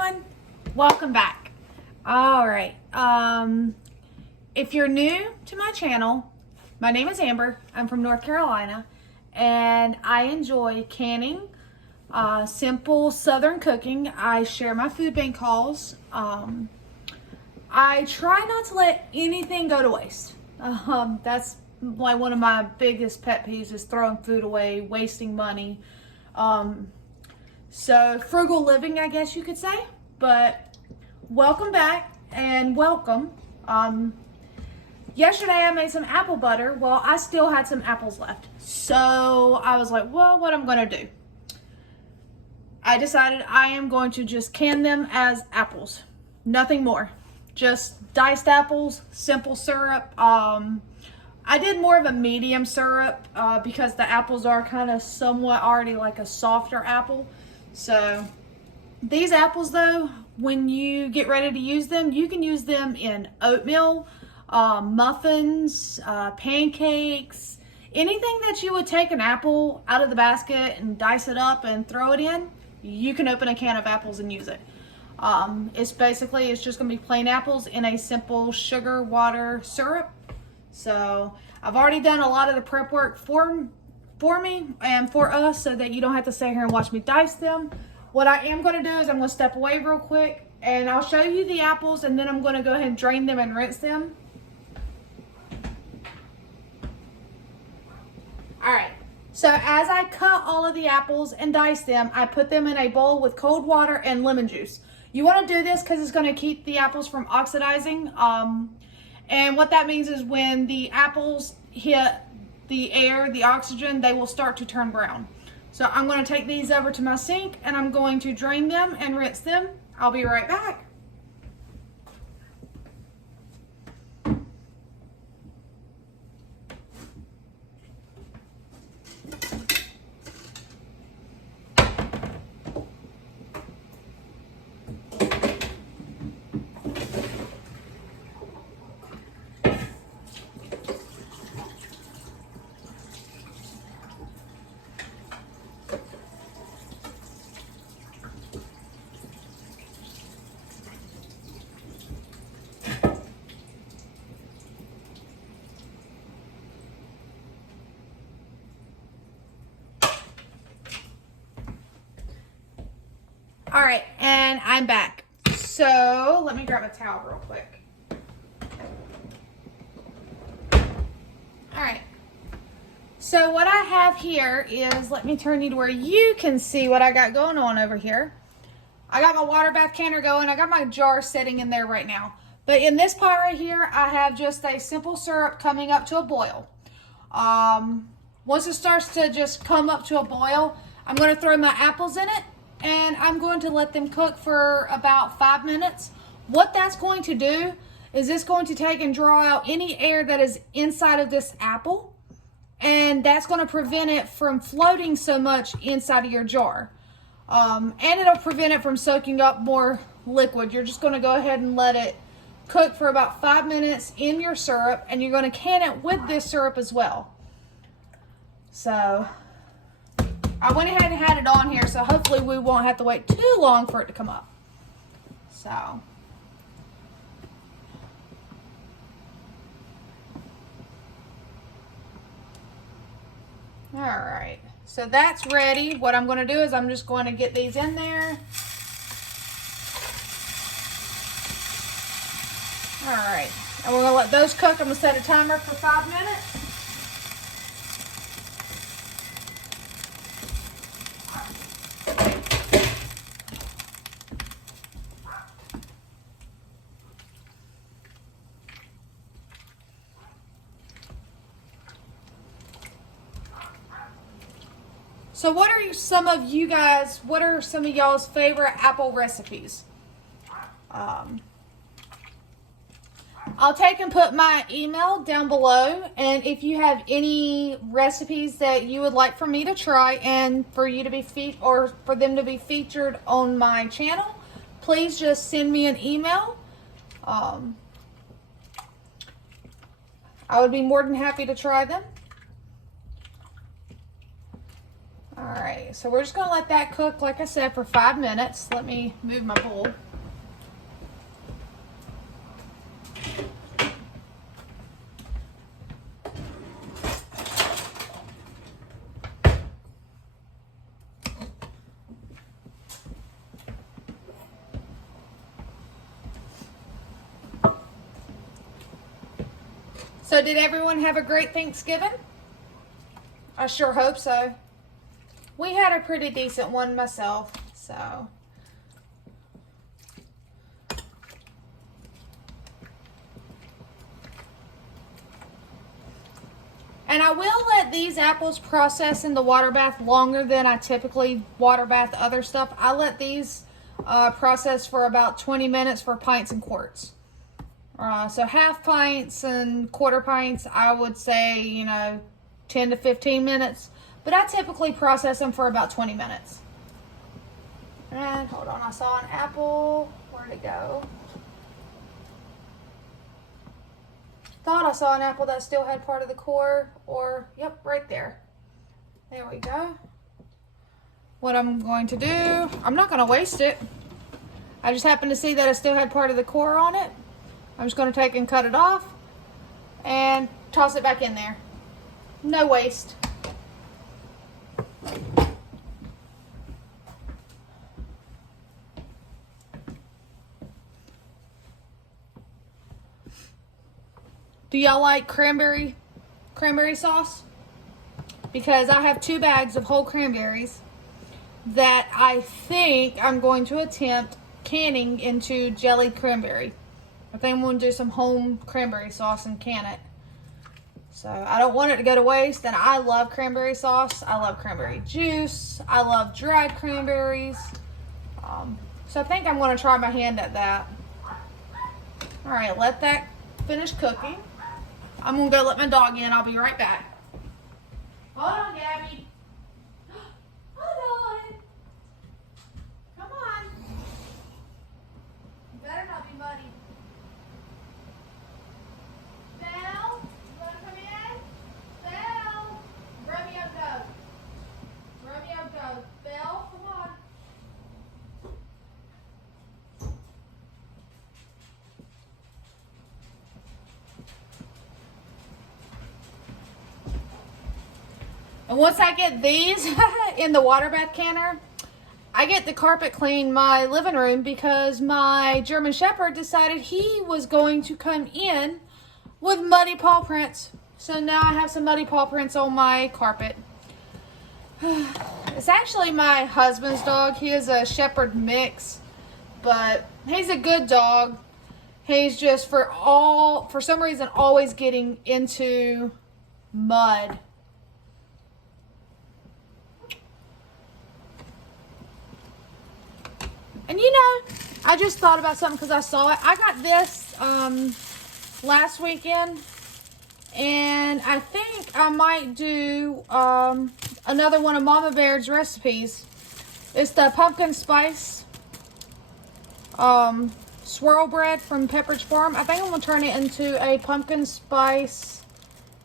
everyone, welcome back. All right, if you're new to my channel, my name is Amber. I'm from North Carolina, and I enjoy canning, simple Southern cooking. I share my food bank hauls. I try not to let anything go to waste. That's like one of my biggest pet peeves is throwing food away, wasting money. So frugal living, I guess you could say. But welcome back and welcome. Yesterday I made some apple butter. Well, I still had some apples left. So I was like, well, what I'm gonna do? I decided I am going to just can them as apples. Nothing more. Just diced apples, simple syrup. I did more of a medium syrup because the apples are kind of somewhat already like a softer apple. So these apples though, when you get ready to use them, you can use them in oatmeal, muffins, pancakes, anything that you would take an apple out of the basket and dice it up and throw it in, you can open a can of apples and use it. It's just gonna be plain apples in a simple sugar water syrup. So I've already done a lot of the prep work for me and for us so that you don't have to sit here and watch me dice them. What I am going to do is I'm going to step away real quick and I'll show you the apples, and then I'm going to go ahead and drain them and rinse them. Alright, so as I cut all of the apples and dice them, I put them in a bowl with cold water and lemon juice. You want to do this because it's going to keep the apples from oxidizing. And what that means is when the apples hit the air, the oxygen, they will start to turn brown. So I'm going to take these over to my sink and I'm going to drain them and rinse them. I'll be right back. All right, and I'm back. So let me grab a towel real quick. All right. So what I have here is, let me turn you to where you can see what I got going on over here. I got my water bath canner going. I got my jar sitting in there right now. But in this pot right here, I have just a simple syrup coming up to a boil. Once it starts to just come up to a boil, I'm going to throw my apples in it. And I'm going to let them cook for about 5 minutes. What that's going to do is it's going to take and draw out any air that is inside of this apple. And that's going to prevent it from floating so much inside of your jar. And it'll prevent it from soaking up more liquid. You're just going to go ahead and let it cook for about 5 minutes in your syrup. And you're going to can it with this syrup as well. So I went ahead and had it on here, so hopefully we won't have to wait too long for it to come up. So, all right, so that's ready. What I'm going to do is I'm just going to get these in there. All right, and we're going to let those cook. I'm going to set a timer for 5 minutes. So what are some of y'all's favorite apple recipes? I'll take and put my email down below, and if you have any recipes that you would like for me to try and for you to be for them to be featured on my channel, please just send me an email. I would be more than happy to try them. All right, so we're just gonna let that cook, like I said, for 5 minutes. Let me move my bowl. So did everyone have a great Thanksgiving? I sure hope so. We had a pretty decent one myself, so. And I will let these apples process in the water bath longer than I typically water bath other stuff. I let these process for about 20 minutes for pints and quarts. So half pints and quarter pints, I would say, you know, 10 to 15 minutes. But I typically process them for about 20 minutes. And hold on, I saw an apple. Where'd it go? Thought I saw an apple that still had part of the core. Or, yep, right there. There we go. What I'm going to do, I'm not going to waste it. I just happened to see that it still had part of the core on it. I'm just going to take and cut it off and toss it back in there. No waste. Do y'all like cranberry sauce? Because I have 2 bags of whole cranberries that I think I'm going to attempt canning into jellied cranberry. I think I'm going to do some home cranberry sauce and can it. So I don't want it to go to waste. And I love cranberry sauce. I love cranberry juice. I love dried cranberries. So I think I'm going to try my hand at that. All right, let that finish cooking. I'm going to go let my dog in. I'll be right back. Hold on, Gabby. Hold on. Come on. You better not be muddy. Belle, you want to come in? Belle. Romeo, go. Romeo, go. Belle, come on. And once I get these in the water bath canner, I get to carpet clean my living room because my German Shepherd decided he was going to come in with muddy paw prints. So now I have some muddy paw prints on my carpet. It's actually my husband's dog. He is a Shepherd mix, but he's a good dog. He's just for some reason always getting into mud. And you know, I just thought about something because I saw it. I got this last weekend, and I think I might do another one of Mama Baird's recipes. It's the pumpkin spice swirl bread from Pepperidge Farm. I think I'm going to turn it into a pumpkin spice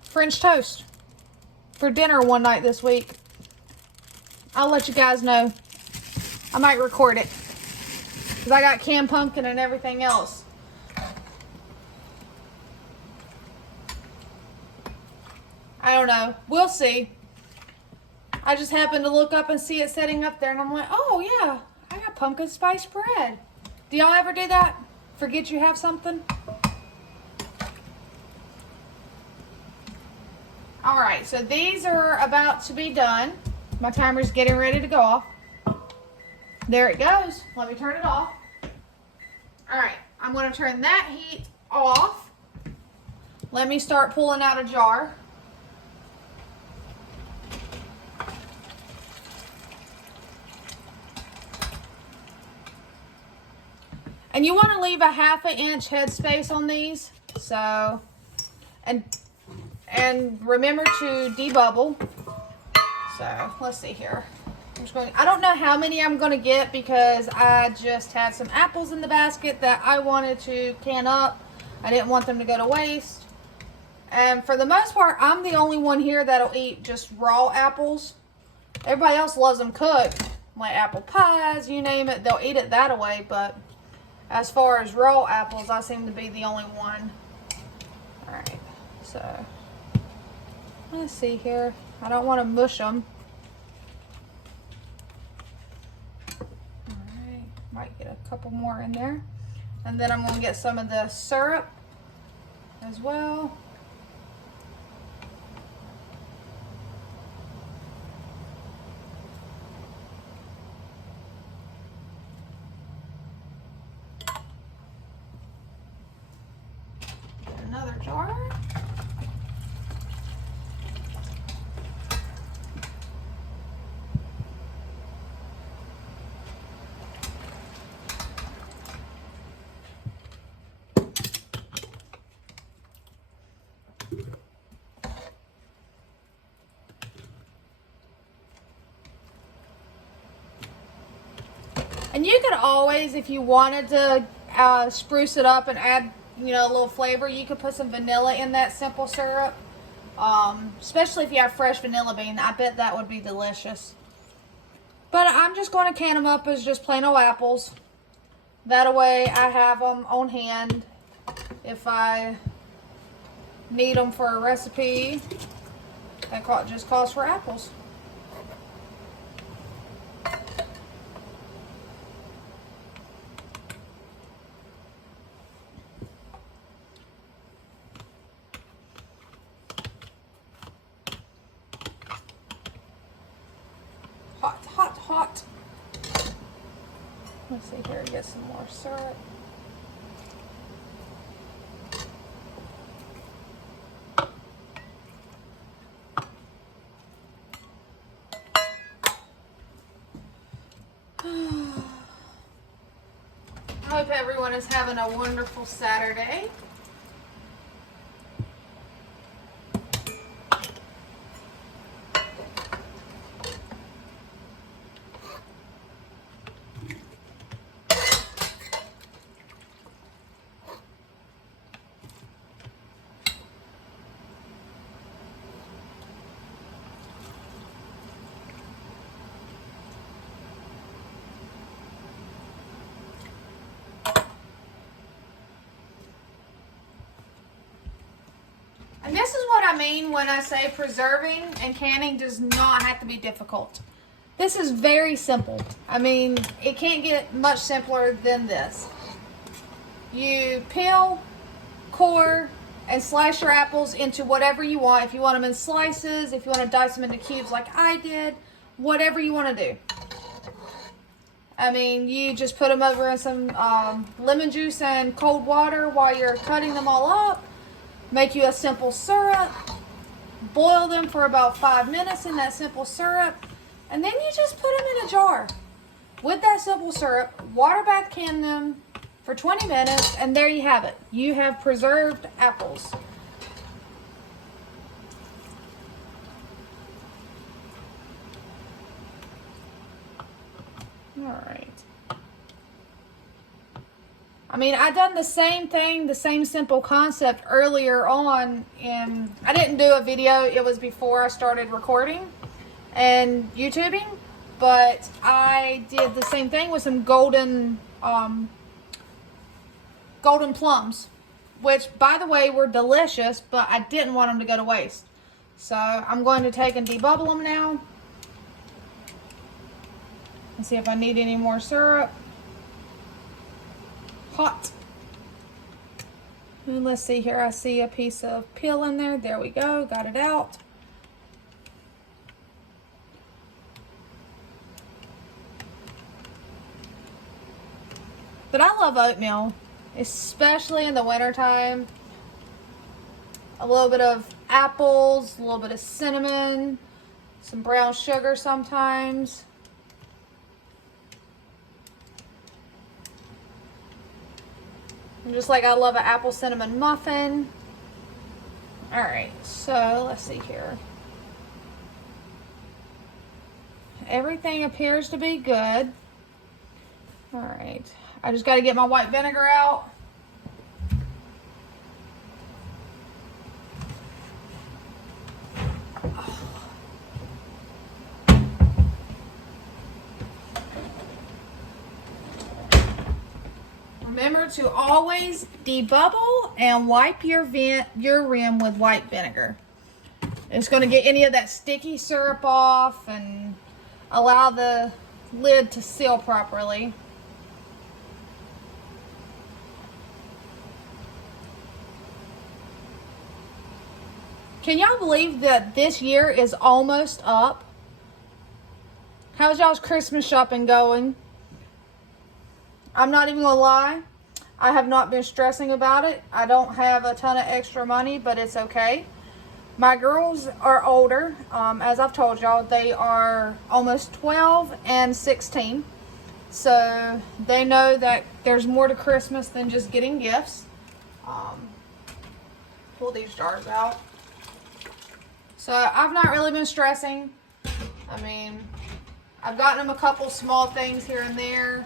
French toast for dinner one night this week. I'll let you guys know. I might record it. Because I got canned pumpkin and everything else. I don't know. We'll see. I just happened to look up and see it setting up there. And I'm like, oh yeah, I got pumpkin spice bread. Do y'all ever do that? Forget you have something? Alright, so these are about to be done. My timer's getting ready to go off. There it goes. Let me turn it off. Alright, I'm going to turn that heat off. Let me start pulling out a jar. And you want to leave a 1/2 inch headspace on these. So, and remember to debubble. So, let's see here. I don't know how many I'm going to get because I just had some apples in the basket that I wanted to can up. I didn't want them to go to waste. And for the most part, I'm the only one here that'll eat just raw apples. Everybody else loves them cooked, like apple pies, you name it. They'll eat it that way, but as far as raw apples, I seem to be the only one. All right, so let's see here. I don't want to mush them. All right, might get a couple more in there. And then I'm going to get some of the syrup as well. Another jar. And you could always, if you wanted to spruce it up and add, you know, a little flavor, you could put some vanilla in that simple syrup. Especially if you have fresh vanilla bean, I bet that would be delicious. But I'm just going to can them up as just plain old apples. That way I have them on hand if I need them for a recipe that just calls for apples. Hot. Let's see here, get some more syrup. I hope everyone is having a wonderful Saturday. And this is what I mean when I say preserving and canning does not have to be difficult. This is very simple. I mean, it can't get much simpler than this. You peel, core, and slice your apples into whatever you want. If you want them in slices, if you want to dice them into cubes like I did, whatever you want to do. I mean, you just put them over in some lemon juice and cold water while you're cutting them all up. Make you a simple syrup. Boil them for about 5 minutes in that simple syrup. And then you just put them in a jar with that simple syrup. Water bath can them for 20 minutes. And there you have it. You have preserved apples. All right. I mean, I done the same thing, the same simple concept earlier on I didn't do a video. It was before I started recording and YouTubing, but I did the same thing with some golden plums, which by the way were delicious, but I didn't want them to go to waste. So I'm going to take and debubble them now and see if I need any more syrup. Hot. And let's see here. I see a piece of peel in there. There we go. Got it out. But I love oatmeal, especially in the wintertime. A little bit of apples, a little bit of cinnamon, some brown sugar sometimes. And just like I love an apple cinnamon muffin. All right, so let's see here. Everything appears to be good. All right, I just got to get my white vinegar out. Remember to always debubble and wipe your rim with white vinegar. It's going to get any of that sticky syrup off and allow the lid to seal properly. Can y'all believe that this year is almost up? How's y'all's Christmas shopping going? I'm not even gonna lie, I have not been stressing about it. I don't have a ton of extra money, but it's okay. My girls are older. As I've told y'all, they are almost 12 and 16. So they know that there's more to Christmas than just getting gifts. Pull these jars out. So I've not really been stressing. I mean, I've gotten them a couple small things here and there.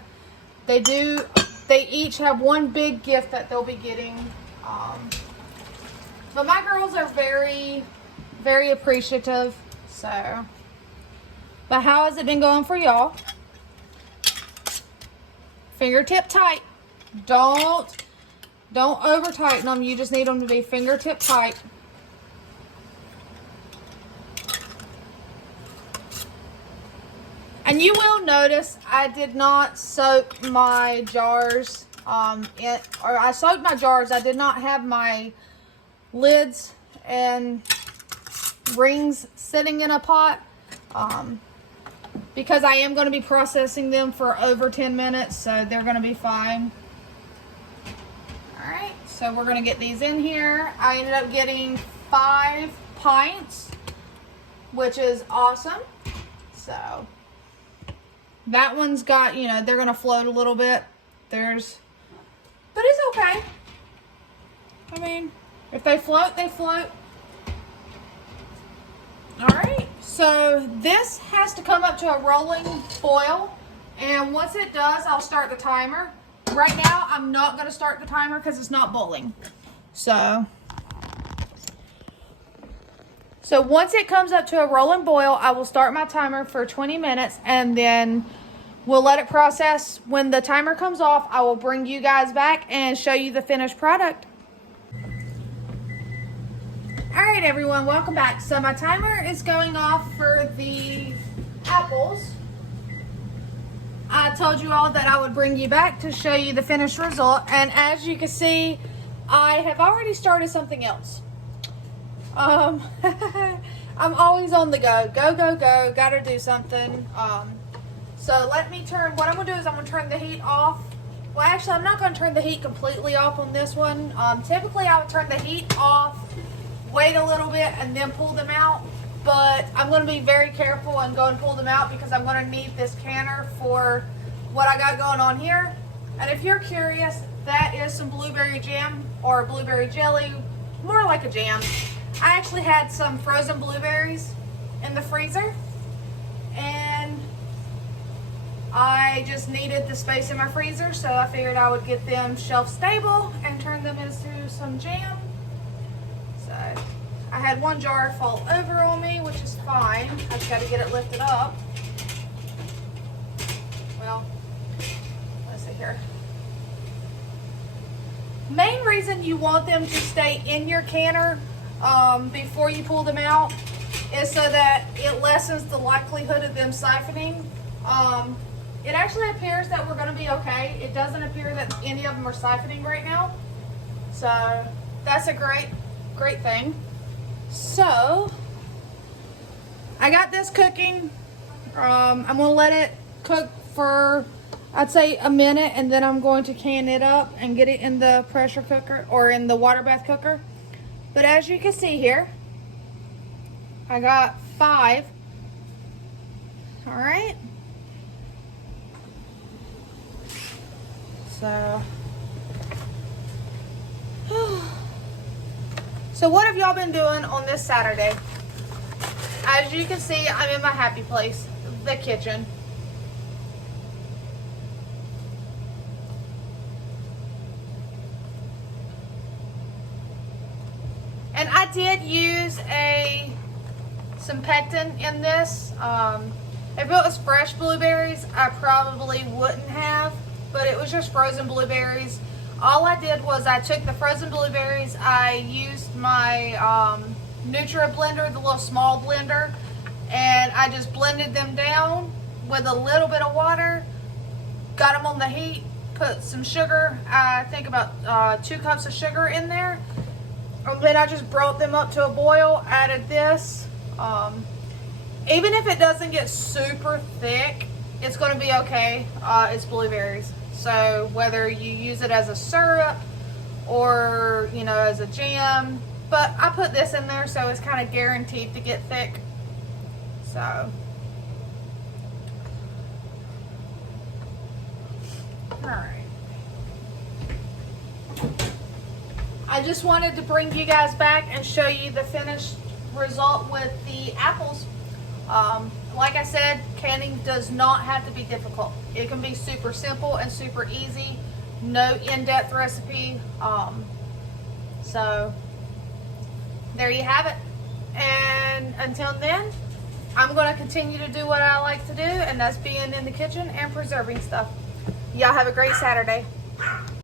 They each have one big gift that they'll be getting. But my girls are very, very appreciative. So, but how has it been going for y'all? Fingertip tight. Don't over tighten them. You just need them to be fingertip tight. And you will notice I did not soak my jars, I soaked my jars. I did not have my lids and rings sitting in a pot, because I am going to be processing them for over 10 minutes, so they're going to be fine. Alright, so we're going to get these in here. I ended up getting 5 pints, which is awesome. So that one's got, you know, they're going to float a little bit. But it's okay. I mean, if they float, they float. Alright, so this has to come up to a rolling boil. And once it does, I'll start the timer. Right now, I'm not going to start the timer because it's not boiling. So once it comes up to a rolling boil, I will start my timer for 20 minutes and then we'll let it process. When the timer comes off, I will bring you guys back and show you the finished product. Alright everyone, welcome back. So my timer is going off for the apples. I told you all that I would bring you back to show you the finished result. And as you can see, I have already started something else. I'm always on the go. Go, go, go. Gotta do something. So let me turn, what I'm going to do is I'm going to turn the heat off. Well, actually, I'm not going to turn the heat completely off on this one. Typically, I would turn the heat off, wait a little bit, and then pull them out. But I'm going to be very careful and go and pull them out because I'm going to need this canner for what I got going on here. And if you're curious, that is some blueberry jam or blueberry jelly, more like a jam. I actually had some frozen blueberries in the freezer, and I just needed the space in my freezer, so I figured I would get them shelf stable and turn them into some jam. So I had one jar fall over on me, which is fine. I just got to get it lifted up. Well, let's see here. Main reason you want them to stay in your canner before you pull them out is so that it lessens the likelihood of them siphoning. It actually appears that we're going to be okay. It doesn't appear that any of them are siphoning right now. So that's a great thing. So I got this cooking. I'm going to let it cook for, I'd say, a minute, and then I'm going to can it up and get it in the pressure cooker or in the water bath cooker. But as you can see here, I got 5. All right. So what have y'all been doing on this Saturday? As you can see, I'm in my happy place, the kitchen. And I did use some pectin in this. If it was fresh blueberries, I probably wouldn't have, but it was was just frozen blueberries. All I did was I took the frozen blueberries, I used my Nutri blender, the little small blender, and I just blended them down with a little bit of water, got them on the heat, put some sugar, I think about 2 cups of sugar in there, and then I just brought them up to a boil, added this. Even if it doesn't get super thick, it's going to be okay. It's blueberries. So whether you use it as a syrup or, you know, as a jam, but I put this in there so it's kind of guaranteed to get thick. So, alright. I just wanted to bring you guys back and show you the finished result with the apples. Like I said, canning does not have to be difficult. It can be super simple and super easy. No in-depth recipe. So there you have it. And until then, I'm going to continue to do what I like to do, and that's being in the kitchen and preserving stuff. Y'all have a great Saturday.